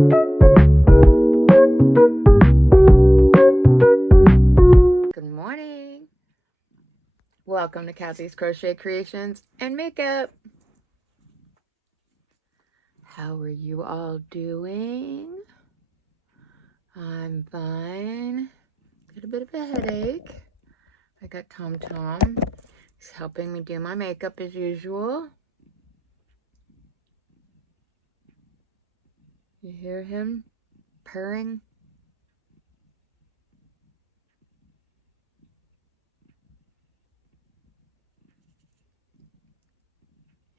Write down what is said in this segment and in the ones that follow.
Good morning. Welcome to Kathy's Crochet Creations and Makeup. How are you all doing? I'm fine. Got a bit of a headache. I got Tom Tom. He's helping me do my makeup as usual. You hear him purring?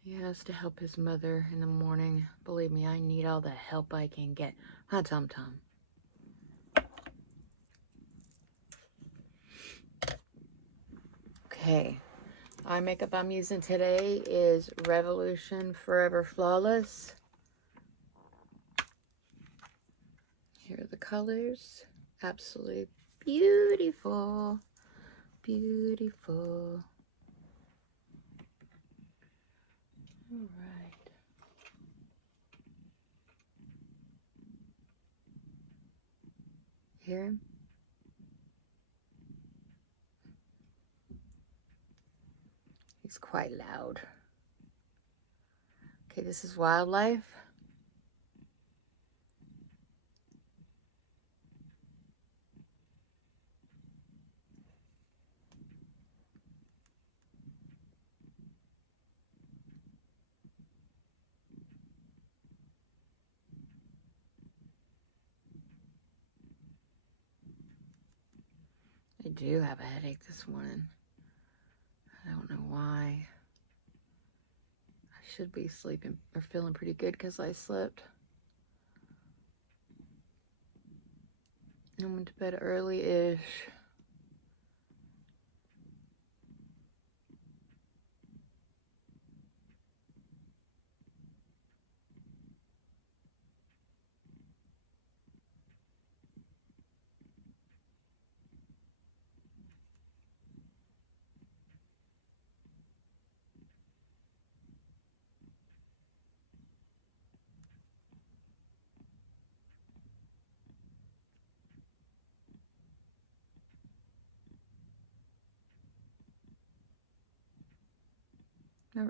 He has to help his mother in the morning. Believe me, I need all the help I can get. Huh, Tom Tom? Okay. Eye makeup I'm using today is Revolution Forever Flawless. Here are the colors. Absolutely beautiful. Beautiful. All right. Hear him? He's quite loud. Okay, this is Wildlife. I do have a headache this morning. I don't know why. I should be sleeping or feeling pretty good because I slept. I went to bed early-ish.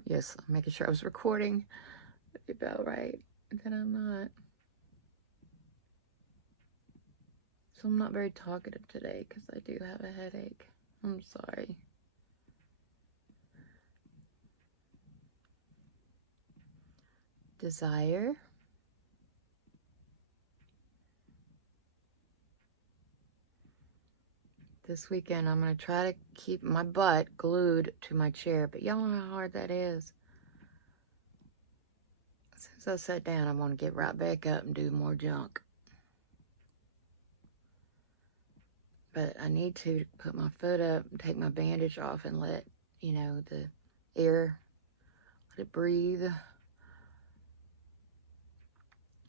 Yes, I'm making sure I was recording. That'd be about right. Then I'm not. So I'm not very talkative today because I do have a headache. I'm sorry. Desire. This weekend I'm going to try to keep my butt glued to my chair, but y'all know how hard that is. As soon as I sit down, I want to get right back up and do more junk. But I need to put my foot up and take my bandage off and let, you know, the air, let it breathe.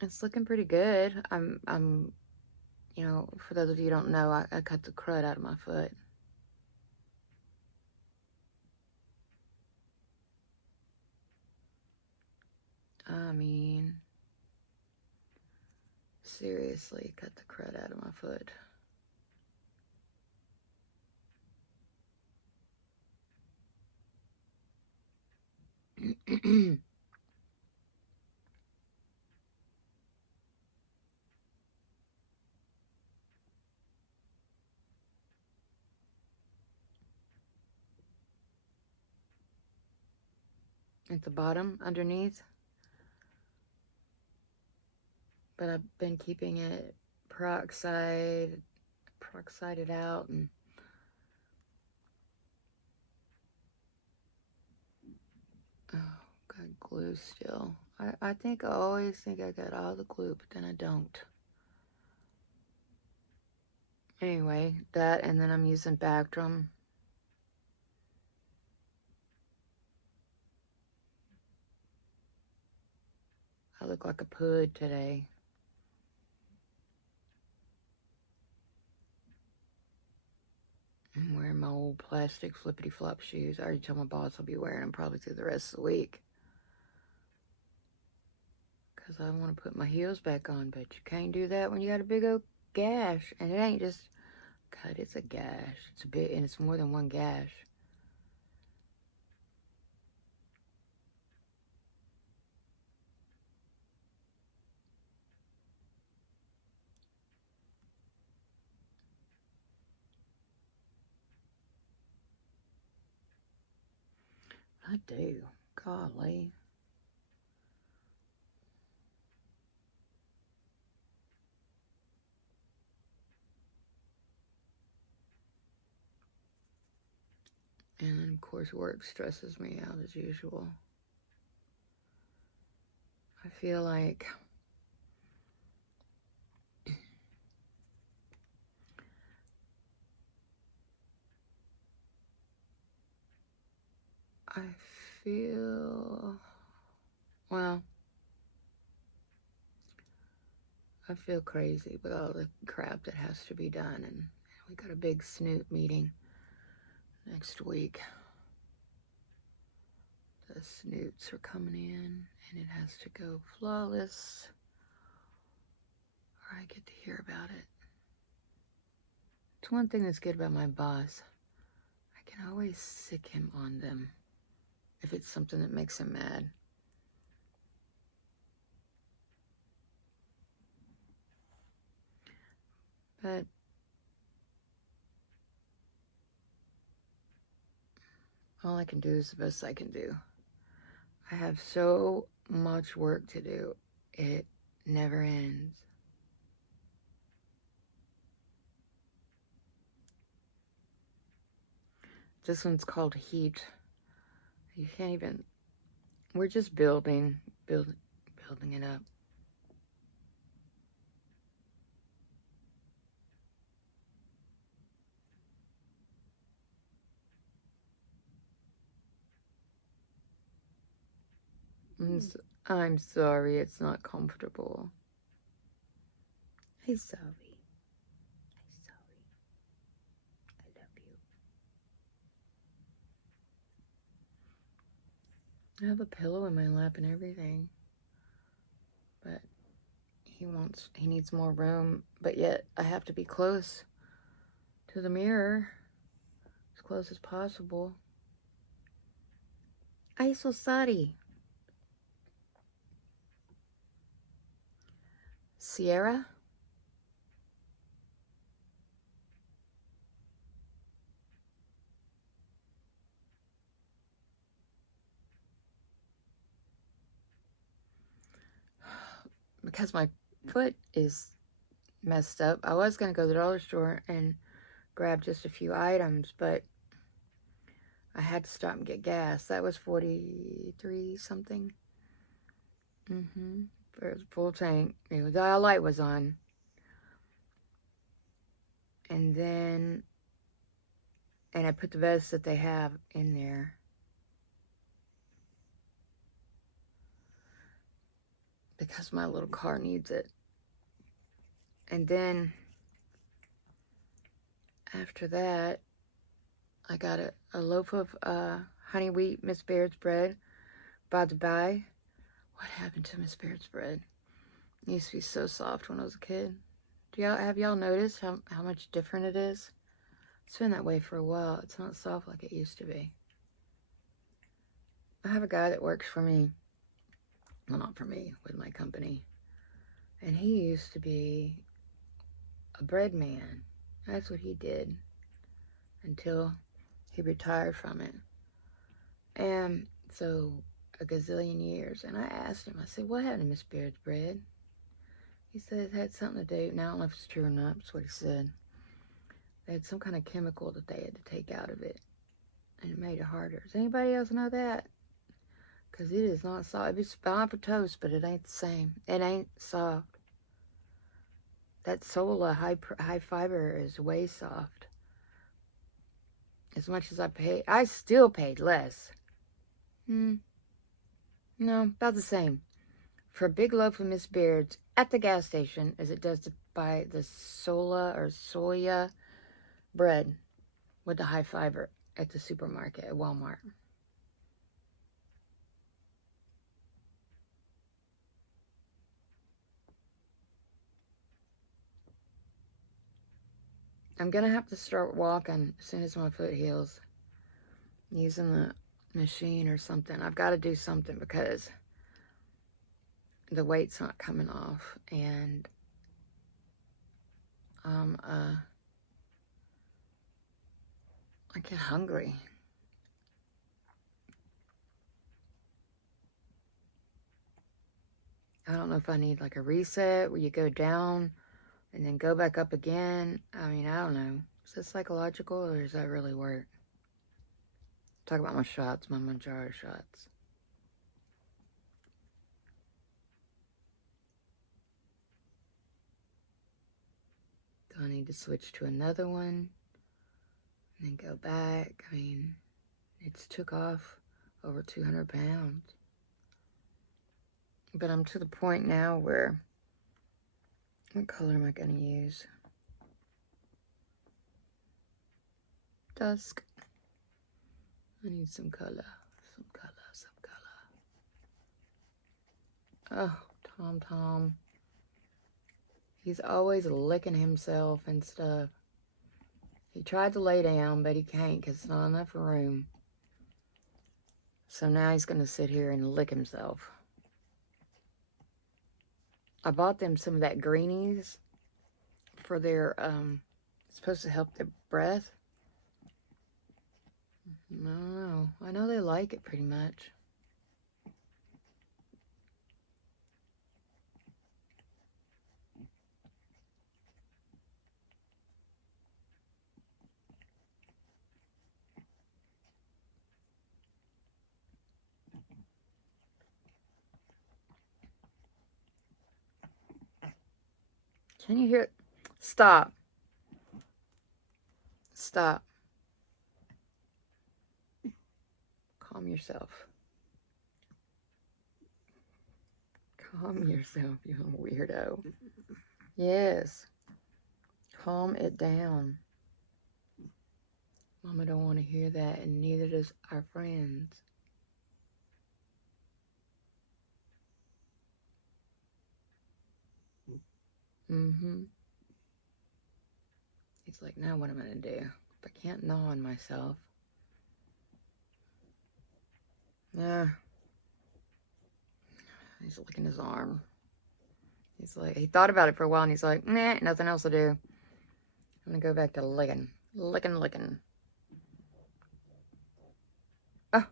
It's looking pretty good. I'm, you know, for those of you who don't know, I cut the crud out of my foot. I mean, seriously, cut the crud out of my foot. At the bottom, underneath. But I've been keeping it peroxided out, and oh, got glue still. I think I always think I got all the glue, but then I don't. Anyway, that, and then I'm using Bactrim. I look like a pud today. I'm wearing my old plastic flippity-flop shoes. I already told my boss I'll be wearing them probably through the rest of the week. because I want to put my heels back on, but you can't do that when you got a big old gash. And it ain't just cut, it's a gash. It's a bit, and it's more than one gash. I do. Golly. And then, of course, work stresses me out as usual. I feel like I feel, well, I feel crazy with all the crap that has to be done. And we got a big snoot meeting next week. The snoots are coming in, and it has to go flawless, or I get to hear about it. It's one thing that's good about my boss. I can always sick him on them if it's something that makes him mad. But all I can do is the best I can do. I have so much work to do. It never ends. This one's called Heat. You can't even, we're just building it up. I'm sorry, it's not comfortable. I'm sorry. I'm sorry. I love you. I have a pillow in my lap and everything. But he needs more room. But yet, I have to be close to the mirror. As close as possible. I'm so sorry. Sierra? Because my foot is messed up, I was going to go to the dollar store and grab just a few items, but I had to stop and get gas. That was 43 something. For a full tank. The dial light was on. And then, and I put the vest that they have in there. Because my little car needs it. And then, after that, I got a loaf of honey wheat Miss Baird's bread. By the by, what happened to Miss Baird's bread? It used to be so soft when I was a kid. Have y'all noticed how much different it is? It's been that way for a while. It's not soft like it used to be. I have a guy that works for me. Well, not for me, with my company. And he used to be a bread man. That's what he did until he retired from it. And so a gazillion years. And I asked him, I said, what happened to Miss Baird's bread? He said it had something to do, now I don't know if it's true or not, that's what he said. They had some kind of chemical that they had to take out of it. And it made it harder. Does anybody else know that? Because it is not soft. It'd be fine for toast, but it ain't the same. It ain't soft. That Sola high fiber is way soft. As much as I paid, I still paid less. No, about the same. For a big loaf of Miss Baird's at the gas station as it does to buy the Sola or soya bread with the high fiber at the supermarket at Walmart. I'm going to have to start walking as soon as my foot heals. Using the machine or something. I've got to do something because the weight's not coming off. And I get hungry. I don't know if I need like a reset where you go down and then go back up again. I mean, I don't know. Is that psychological or does that really work? Talk about my shots, my Manjaro shots. Do I need to switch to another one and then go back? I mean, it's took off over 200 pounds. But I'm to the point now where, what color am I going to use? Dusk. I need some color. Some color, some color. Oh, Tom. He's always licking himself and stuff. He tried to lay down, but he can't because there's not enough room. So now he's going to sit here and lick himself. I bought them some of that greenies for their, it's supposed to help their breath. I don't know. I know they like it pretty much. Can you hear it? Stop. Stop. Calm yourself. Calm yourself, you weirdo. Yes. Calm it down. Mama don't want to hear that, and neither does our friends. Mm-hmm. He's like, now what am I going to do? If I can't gnaw on myself. Nah. He's licking his arm. He's like, he thought about it for a while, and he's like, nah, nothing else to do. I'm going to go back to licking. Licking. Oh.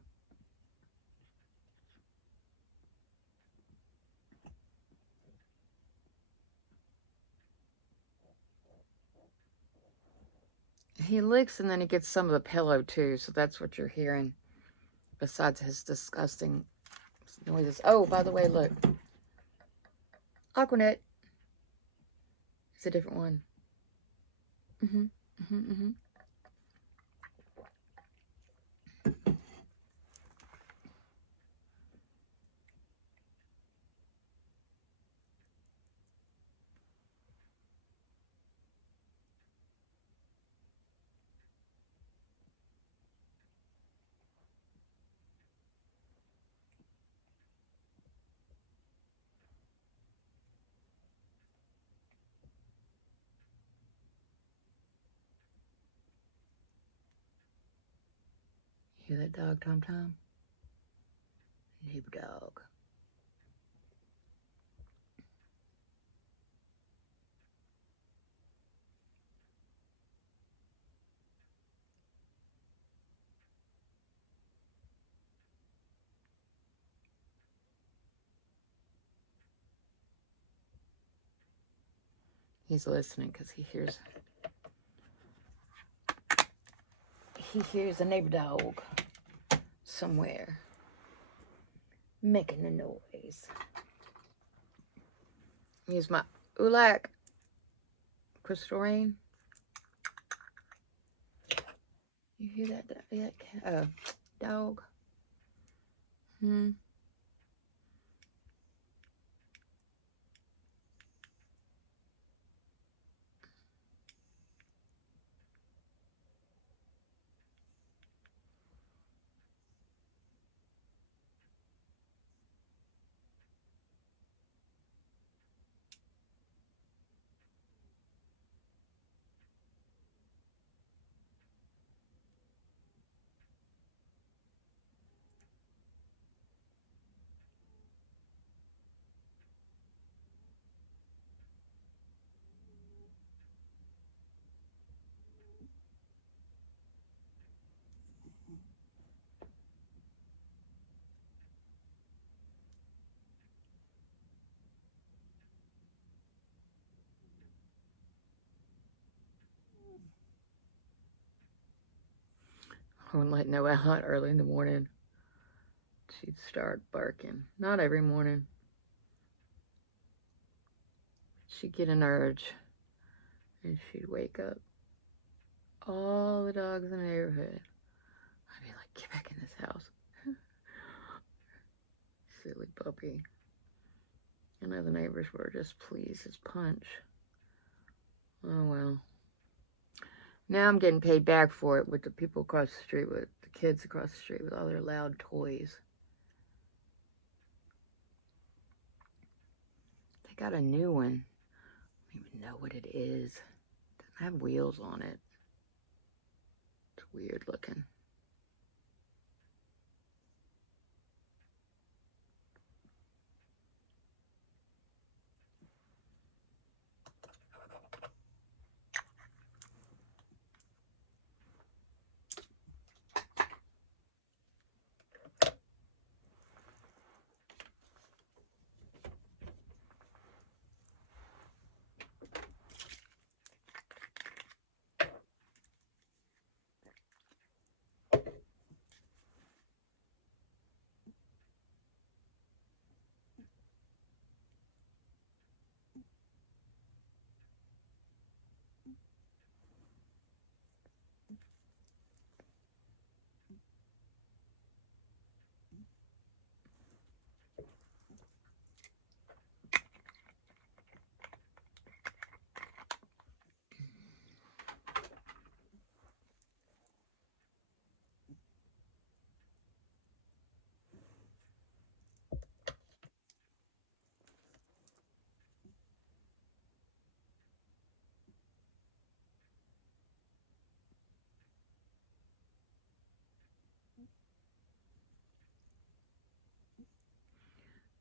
He licks, and then he gets some of the pillow, too, so that's what you're hearing. Besides his disgusting noises. Oh, by the way, look. Aquanet. It's a different one. Mm-hmm. Hear that dog, Tom? Neighbor dog. He's listening because he hears a neighbor dog somewhere making a noise. Use my Ulak crystal rain. You hear that dog? I wouldn't let Noah out early in the morning. She'd start barking. Not every morning. She'd get an urge, and she'd wake up all the dogs in the neighborhood. I'd be like, get back in this house. Silly puppy. And the neighbors were just pleased as punch. Oh well. Now I'm getting paid back for it with the people across the street, with the kids across the street with all their loud toys. They got a new one. I don't even know what it is. It doesn't have wheels on it. It's weird looking.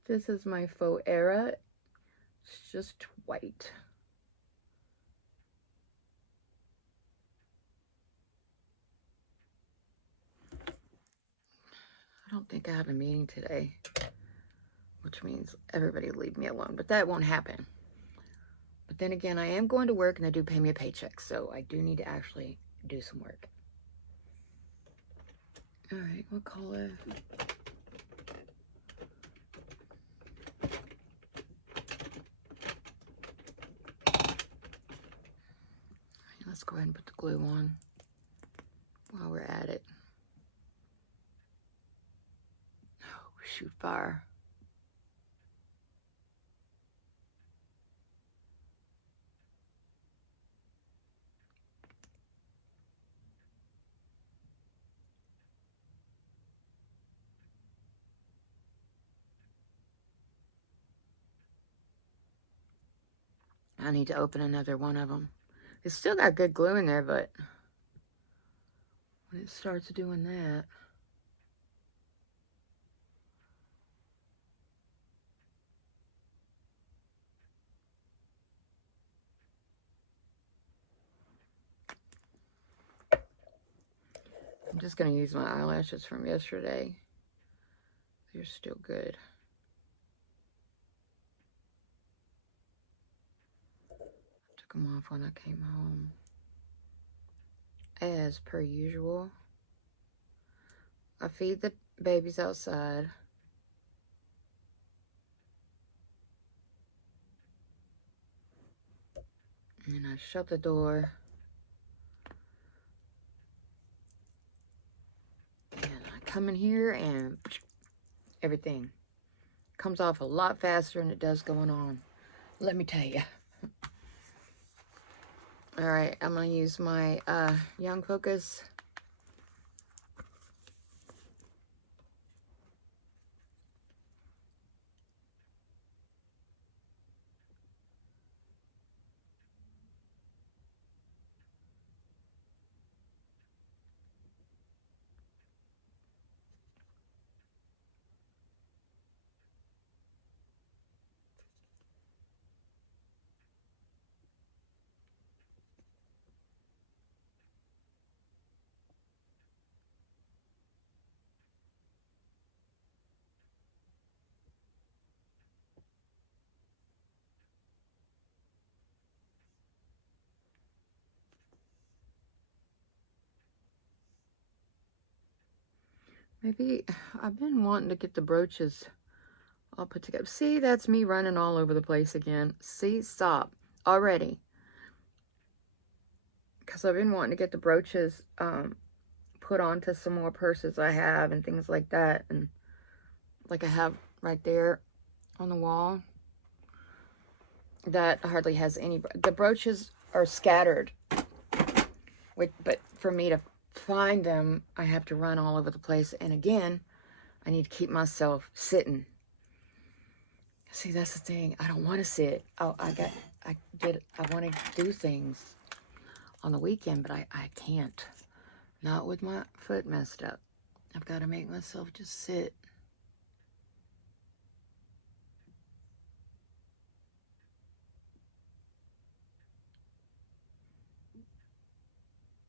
This is my faux era. It's just white. I don't think I have a meeting today, which means everybody leave me alone, but that won't happen. But then again, I am going to work and they do pay me a paycheck, so I do need to actually do some work. All right, what color? Let's go ahead and put the glue on while we're at it. Oh, shoot fire. I need to open another one of them. It's still got good glue in there, but when it starts doing that, I'm just going to use my eyelashes from yesterday. They're still good. Took them off when I came home. As per usual, I feed the babies outside. And I shut the door. And I come in here and everything comes off a lot faster than it does going on. Let me tell you. All right, I'm going to use my Young Focus. Maybe I've been wanting to get the brooches all put together. See, that's me running all over the place again. See, stop already. Because I've been wanting to get the brooches put onto some more purses I have and things like that. And like I have right there on the wall. That hardly has any. The brooches are scattered. But for me to find them, I have to run all over the place. And again, I need to keep myself sitting. See, that's the thing. I don't want to sit. Oh, I want to do things on the weekend, but I can't. Not with my foot messed up. I've got to make myself just sit.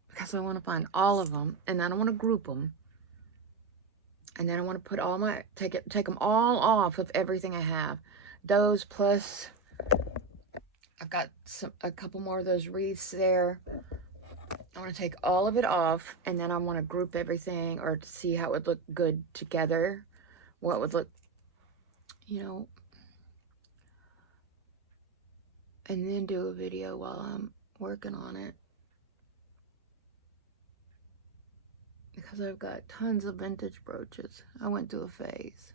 Because I want to find all of them, and then I want to group them. And then I want to put all my, take them all off of everything I have. Those plus, I've got a couple more of those wreaths there. I want to take all of it off, and then I want to group everything, or to see how it would look good together. What would look, you know, and then do a video while I'm working on it. Because I've got tons of vintage brooches. I went through a phase.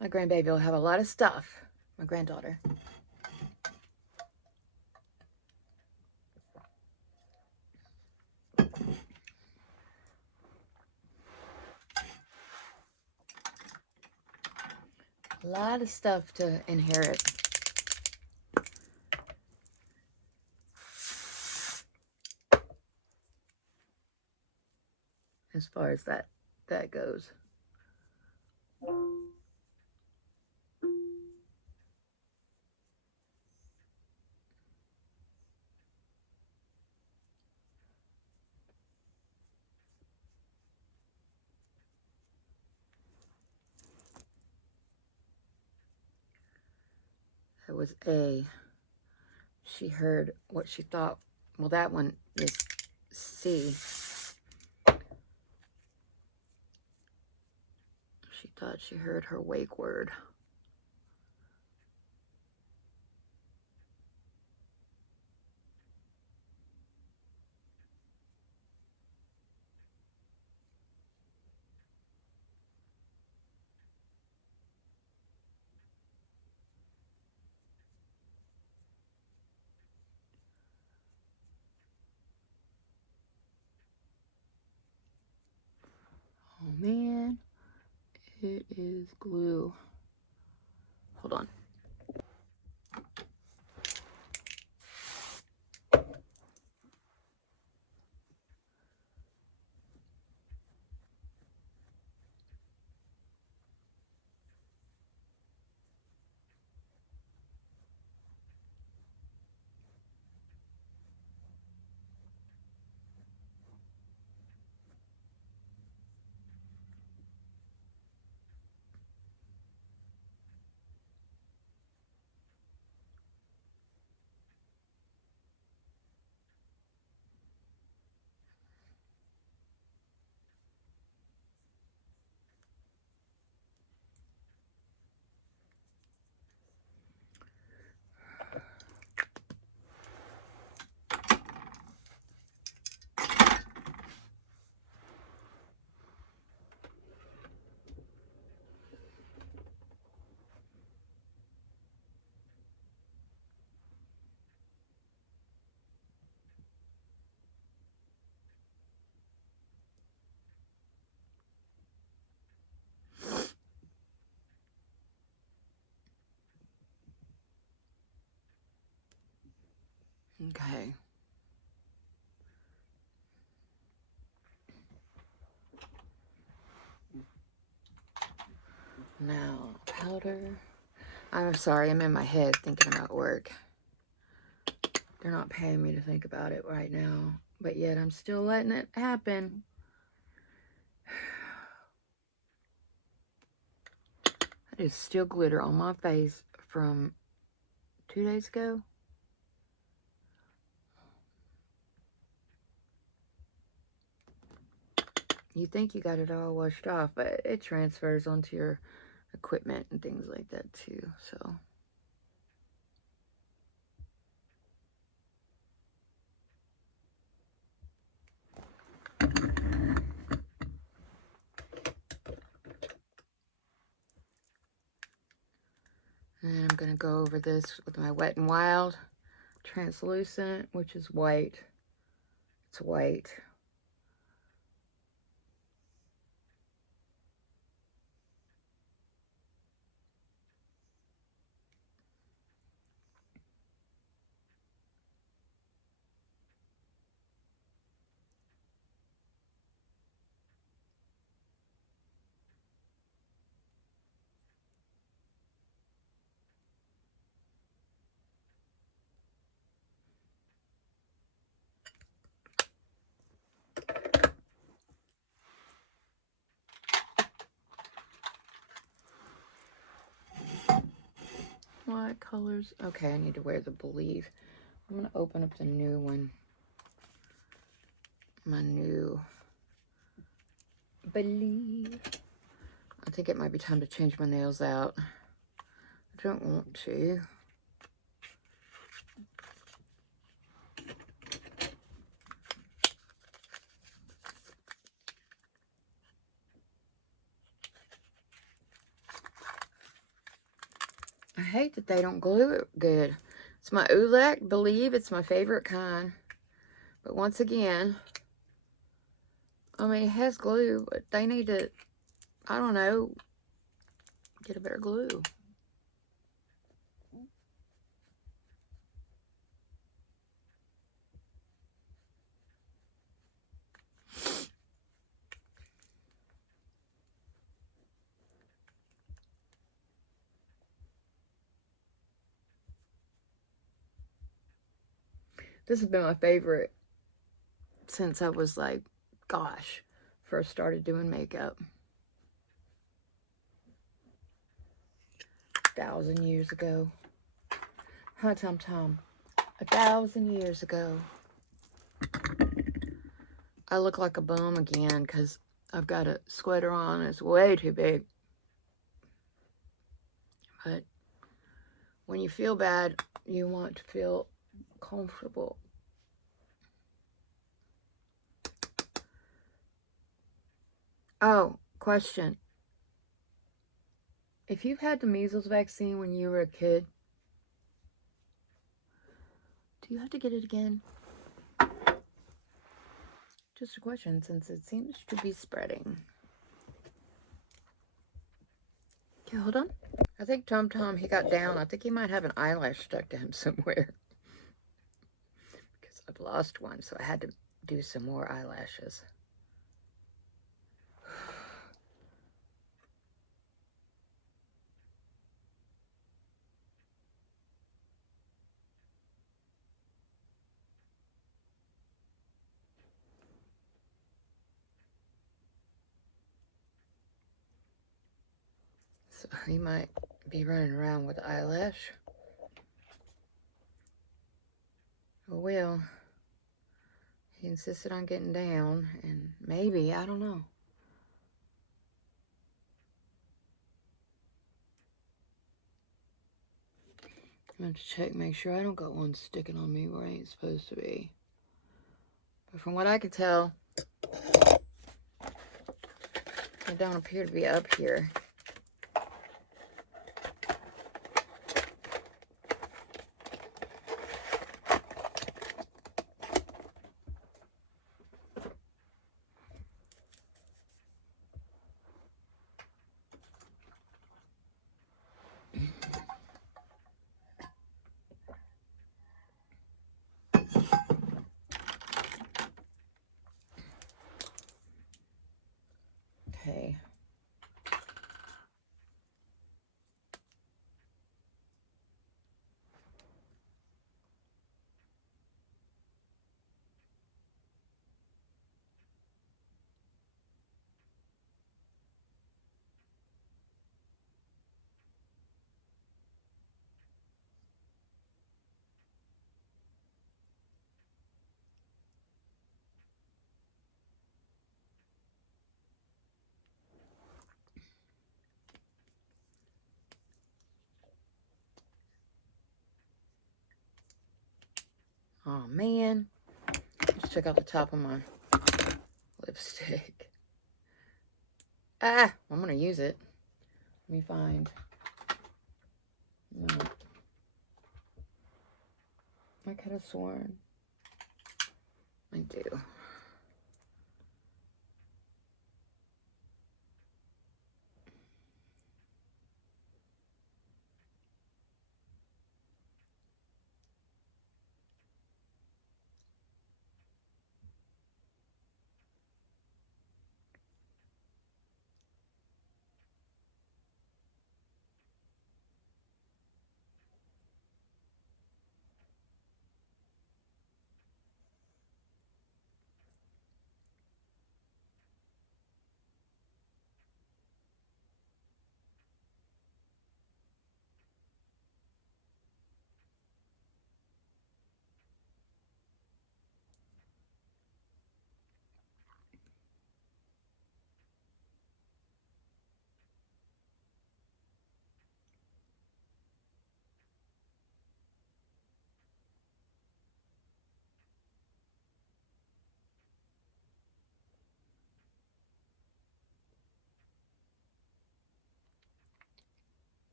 My grandbaby will have a lot of stuff. My granddaughter. A lot of stuff to inherit. As far as that goes. That was A. She heard what she thought. Well, that one is C. She thought she heard her wake word. Oh man, it is glue. Hold on. Okay. Now, powder. I'm sorry, I'm in my head thinking about work. They're not paying me to think about it right now, but yet I'm still letting it happen. That is still glitter on my face from 2 days ago. You think you got it all washed off, but it transfers onto your equipment and things like that too, so. And I'm going to go over this with my Wet n Wild translucent, which is white. It's white. What colors? Okay, I need to wear the Believe. I'm going to open up the new one. My new Believe. I think it might be time to change my nails out. I don't want to. I hate that they don't glue it good. It's my Ulek Believe. It's my favorite kind. But once again, I mean, it has glue, but they need to, I don't know, get a better glue. This has been my favorite since I was like, gosh, first started doing makeup. 1,000 years ago. Huh, Tom Tom? 1,000 years ago. I look like a bum again because I've got a sweater on. It's way too big. But when you feel bad, you want to feel comfortable. Oh, question. If you've had the measles vaccine when you were a kid, do you have to get it again? Just a question, since it seems to be spreading. Okay, hold on. I think Tom Tom, he got down. I think he might have an eyelash stuck to him somewhere. Because I've lost one, so I had to do some more eyelashes. So he might be running around with the eyelash. Oh well. He insisted on getting down, and maybe, I don't know. I'm gonna have to check, make sure I don't got one sticking on me where I ain't supposed to be. But from what I can tell, it don't appear to be up here. Okay. Oh, man. Let's check out the top of my lipstick. Ah, I'm going to use it. Let me find. No. I could have sworn. I do.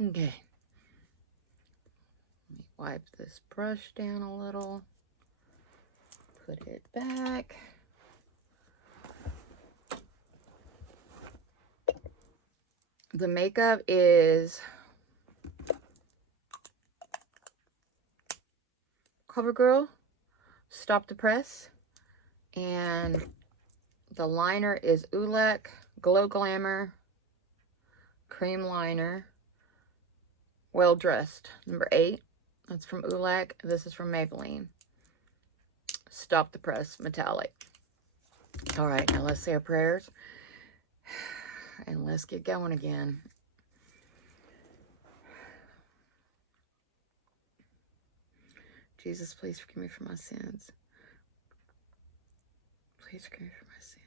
Okay. Let me wipe this brush down a little. Put it back. The makeup is CoverGirl Stop the Press. And the liner is Ulek Glow Glamour Cream Liner. Well Dressed. Number 8. That's from Ulek. This is from Maybelline. Stop the Press Metallic. Alright, now let's say our prayers. And let's get going again. Jesus, please forgive me for my sins. Please forgive me for my sins.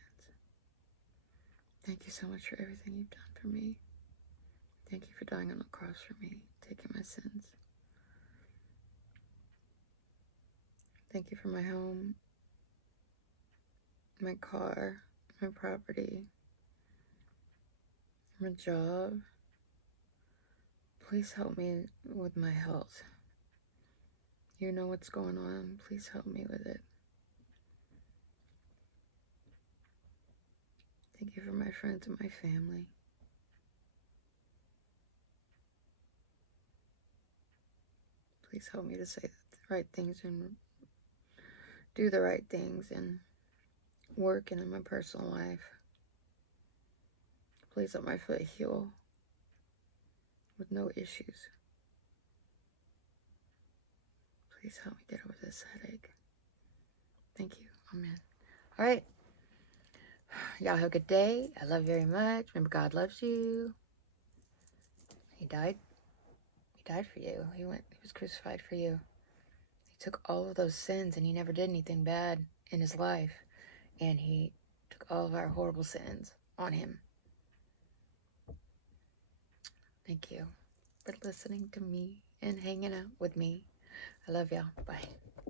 Thank you so much for everything you've done for me. Thank you for dying on the cross for me, taking my sins. Thank you for my home, my car, my property, my job. Please help me with my health. You know what's going on. Please help me with it. Thank you for my friends and my family. Please help me to say the right things and do the right things and work and in my personal life. Please let my foot heal with no issues. Please help me get over this headache. Thank you. Amen. All right. Y'all have a good day. I love you very much. Remember, God loves you. He died. He died for you. He was crucified for you. He took all of those sins and he never did anything bad in his life. And he took all of our horrible sins on him. Thank you for listening to me and hanging out with me. I love y'all. Bye.